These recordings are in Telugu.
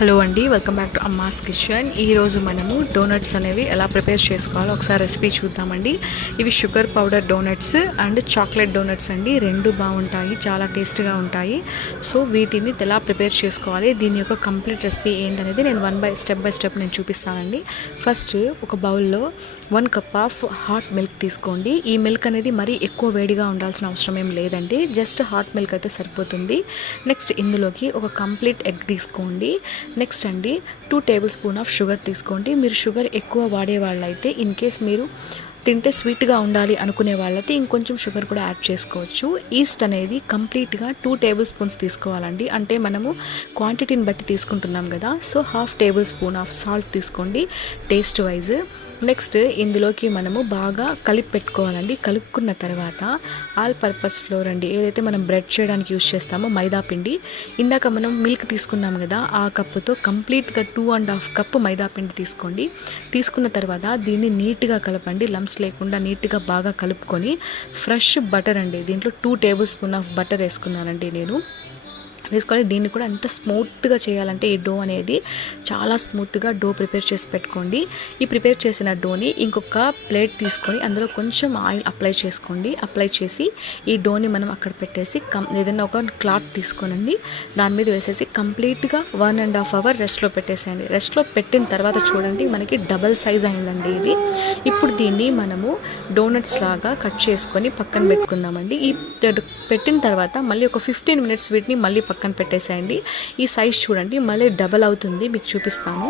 హలో అండి, వెల్కమ్ బ్యాక్ టు అమ్మాస్ కిచెన్. ఈరోజు మనము డోనట్స్ అనేవి ఎలా ప్రిపేర్ చేసుకోవాలో ఒకసారి రెసిపీ చూద్దామండి. ఇవి sugar powder donuts and chocolate donuts అండి. రెండు బాగుంటాయి, చాలా టేస్ట్గా ఉంటాయి. సో వీటిని ఎలా ప్రిపేర్ చేసుకోవాలి, దీని యొక్క కంప్లీట్ రెసిపీ ఏంటనేది నేను స్టెప్ బై స్టెప్ నేను చూపిస్తానండి. ఫస్ట్ ఒక బౌల్లో 1 కప్ ఆఫ్ హాట్ మిల్క్ తీసుకోండి. ఈ మిల్క్ అనేది మరీ ఎక్కువ వేడిగా ఉండాల్సిన అవసరం ఏం లేదండి, జస్ట్ హాట్ మిల్క్ అయితే సరిపోతుంది. నెక్స్ట్ ఇందులోకి ఒక కంప్లీట్ ఎగ్ తీసుకోండి. నెక్స్ట్ అండి 2 టేబుల్ స్పూన్ ఆఫ్ షుగర్ తీసుకోండి. మీరు షుగర్ ఎక్కువ వాడే వాళ్ళైతే, ఇన్ కేస్ మీరు తింటే స్వీట్గా ఉండాలి అనుకునే వాళ్ళైతే ఇంకొంచెం షుగర్ కూడా యాడ్ చేసుకోవచ్చు. ఈస్ట్ అనేది కంప్లీట్గా 2 టేబుల్ స్పూన్స్ తీసుకోవాలండి. అంటే మనము క్వాంటిటీని బట్టి తీసుకుంటున్నాం కదా, so 1/2 table spoon of salt తీసుకోండి టేస్ట్ వైజ్. నెక్స్ట్ ఇందులోకి మనము బాగా కలిపి పెట్టుకోవాలండి. కలుపుకున్న తర్వాత ఆల్ పర్పస్ ఫ్లోర్ అండి, ఏదైతే మనం బ్రెడ్ చేయడానికి యూజ్ చేస్తామో మైదా పిండి, ఇందాక మనం మిల్క్ తీసుకున్నాం కదా, ఆ కప్పుతో కంప్లీట్గా 2.5 కప్పు మైదా పిండి తీసుకోండి. తీసుకున్న తర్వాత దీన్ని నీట్గా కలపండి, లంప్స్ లేకుండా నీట్గా బాగా కలుపుకొని ఫ్రెష్ బటర్ అండి, దీంట్లో 2 టేబుల్ స్పూన్ ఆఫ్ బటర్ వేసుకున్నానండి నేను. వేసుకొని దీన్ని కూడా ఎంత స్మూత్గా చేయాలంటే, ఈ డో అనేది చాలా స్మూత్గా డో ప్రిపేర్ చేసి పెట్టుకోండి. ఈ ప్రిపేర్ చేసిన డోని ఇంకొక ప్లేట్ తీసుకొని అందులో కొంచెం ఆయిల్ అప్లై చేసుకోండి. అప్లై చేసి ఈ డోని మనం అక్కడ పెట్టేసి ఏదైనా ఒక క్లాత్ తీసుకోనండి, దాని మీద వేసేసి కంప్లీట్గా 1.5 అవర్ రెస్ట్లో పెట్టేసేయండి. రెస్ట్లో పెట్టిన తర్వాత చూడండి, మనకి డబల్ సైజ్ అయిందండి ఇది. ఇప్పుడు దీన్ని మనము డోనట్స్ లాగా కట్ చేసుకొని పక్కన పెట్టుకుందామండి. ఈ పెట్టిన తర్వాత మళ్ళీ ఒక 15 మినిట్స్ వీటిని మళ్ళీ పక్కన పెట్టేసేయండి. ఈ సైజ్ చూడండి మళ్ళీ డబల్ అవుతుంది, మీకు చూపిస్తాను.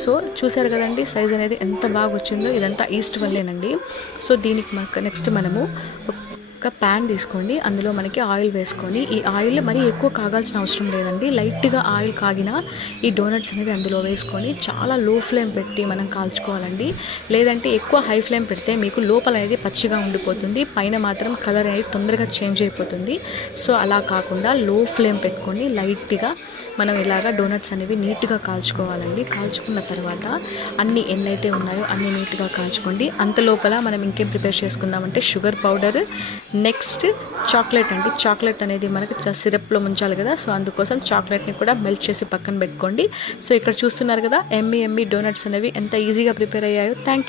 సో చూసారు కదండి సైజ్ అనేది ఎంత బాగా వచ్చిందో, ఇదంతా ఈస్ట్ వల్లేనండి. సో దీనికి నెక్స్ట్ మనము ఒక ప్యాన్ తీసుకోండి, అందులో మనకి ఆయిల్ వేసుకొని, ఈ ఆయిల్ మరీ ఎక్కువ కాగాల్సిన అవసరం లేదండి, లైట్గా ఆయిల్ కాగిన ఈ డోనట్స్ అనేది అందులో వేసుకొని చాలా లో ఫ్లేమ్ పెట్టి మనం కాల్చుకోవాలండి. లేదంటే ఎక్కువ హై ఫ్లేమ్ పెడితే మీకు లోపల అనేది పచ్చిగా ఉండిపోతుంది, పైన మాత్రం కలర్ అనేది తొందరగా చేంజ్ అయిపోతుంది. సో అలా కాకుండా లో ఫ్లేమ్ పెట్టుకొని లైట్గా మనం ఇలాగా డోనట్స్ అనేవి నీట్గా కాల్చుకోవాలండి. కాల్చుకున్న తర్వాత అన్ని ఎన్నైతే ఉన్నాయో అన్ని నీట్గా కాల్చుకోండి. అంత లోపల మనం ఇంకేం ప్రిపేర్ చేసుకుందామంటే షుగర్ పౌడర్, నెక్స్ట్ చాక్లెట్ అండి. చాక్లెట్ అనేది మనకి సిరప్లో ముంచాలి కదా, సో అందుకోసం చాక్లెట్ని కూడా మెల్ట్ చేసి పక్కన పెట్టుకోండి. సో ఇక్కడ చూస్తున్నారు కదా ఎమ్మి డోనట్స్ అనేవి ఎంత ఈజీగా ప్రిపేర్ అయ్యాయో. Thank you.